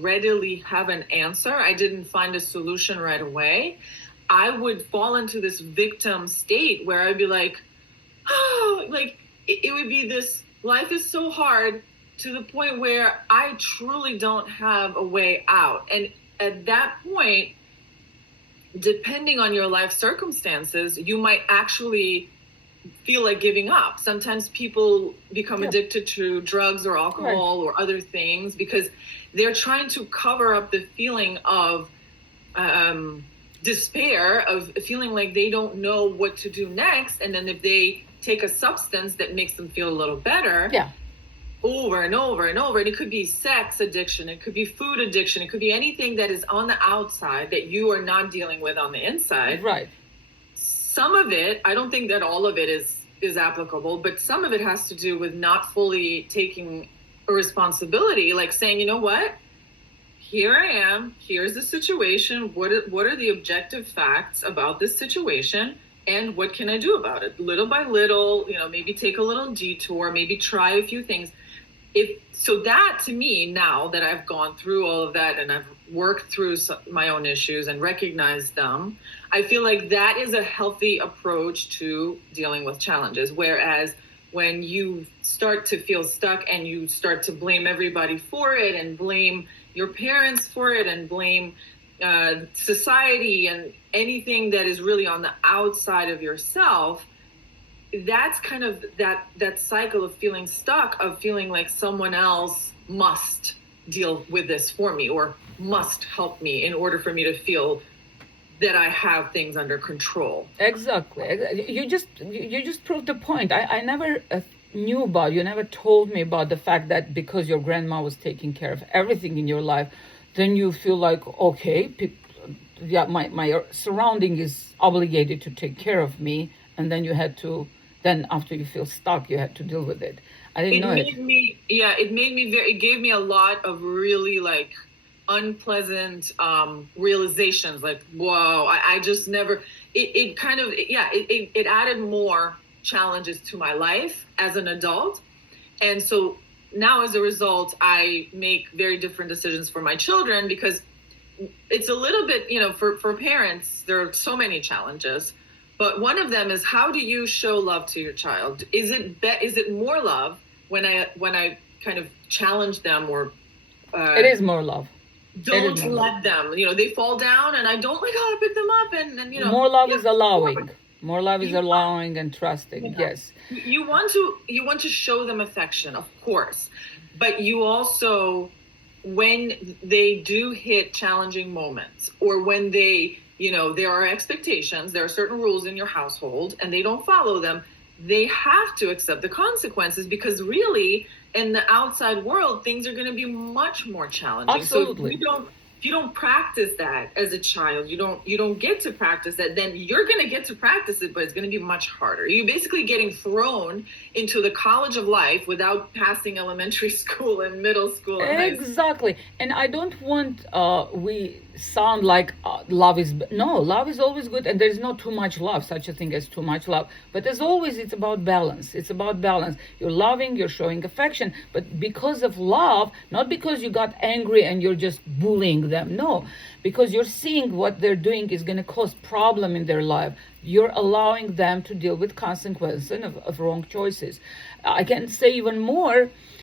readily have an answer. I didn't find a solution right away. I would fall into this victim state where I'd be like, oh, like it would be this life is so hard to the point where I truly don't have a way out. And at that point, depending on your life circumstances, you might actually feel like giving up. Sometimes people become addicted to drugs or alcohol or other things because they're trying to cover up the feeling of despair, of feeling like they don't know what to do next. And then if they take a substance that makes them feel a little better, over and over and over, and it could be sex addiction, it could be food addiction, it could be anything that is on the outside that you are not dealing with on the inside. Right. Some of it, I don't think that all of it is applicable, but some of it has to do with not fully taking a responsibility, like saying, you know what, here I am, here's the situation, what are the objective facts about this situation, and what can I do about it? Little by little, maybe take a little detour, maybe try a few things. So that, to me, now that I've gone through all of that and I've worked through my own issues and recognized them, I feel like that is a healthy approach to dealing with challenges. Whereas when you start to feel stuck and you start to blame everybody for it and blame your parents for it and blame society and anything that is really on the outside of yourself, that's kind of that cycle of feeling stuck, of feeling like someone else must deal with this for me or must help me in order for me to feel that I have things under control. Exactly. You just proved the point. I never knew about, you never told me about the fact that because your grandma was taking care of everything in your life, then you feel like, okay, my surrounding is obligated to take care of me, and then you had to. Then after you feel stuck, you had to deal with it. I didn't know it. It gave me a lot of really like unpleasant realizations. Like, whoa, I just never, it added more challenges to my life as an adult. And so now as a result, I make very different decisions for my children because it's a little bit, for parents, there are so many challenges. But one of them is, how do you show love to your child? Is it more love when I kind of challenge them or it is more love. Don't let them, they fall down and I don't like how to pick them up and more love is allowing. More love is allowing and trusting. Yes. You want to show them affection, of course. But you also, when they do hit challenging moments or when they there are expectations, there are certain rules in your household and they don't follow them, they have to accept the consequences because really in the outside world, things are going to be much more challenging. Absolutely. So if you don't practice that as a child, you don't get to practice that, then you're going to get to practice it, but it's going to be much harder. You're basically getting thrown into the college of life without passing elementary school and middle school. Exactly. And I don't want we sound like love is always good, and there's not too much love, such a thing as too much love, but as always it's about balance. You're loving, you're showing affection, but because of love, not because you got angry and you're just bullying them, no, because you're seeing what they're doing is going to cause problem in their life. You're allowing them to deal with consequences of wrong choices. I can say even more,